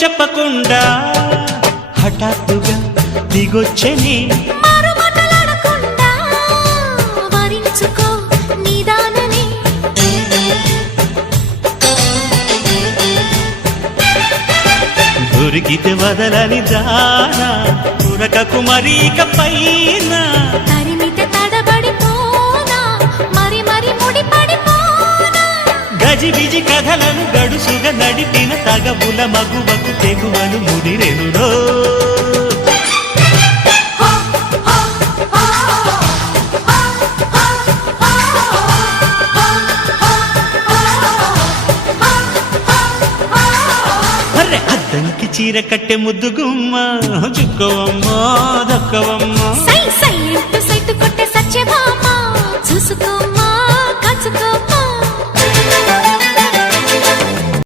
చెప్పకుండా హఠాత్తుగా దిగొచ్చని దొరికితే వదలని దానా పురకకు మరీక పైన తరిమితే తడబడిపోనా మరి మరి ముడిపడిపోనా గజిబిజి కథలను గడుసుగా నడిపిన తగవుల మగువకు తెగువను ముడిరెనురో అద్దంకి చీర కట్టె ముద్దు గుమ్మ చుక్కవమ్మా దక్కవమ్మా సై సై అంటూ సైతు కొట్టే సత్యభామ చూసుకో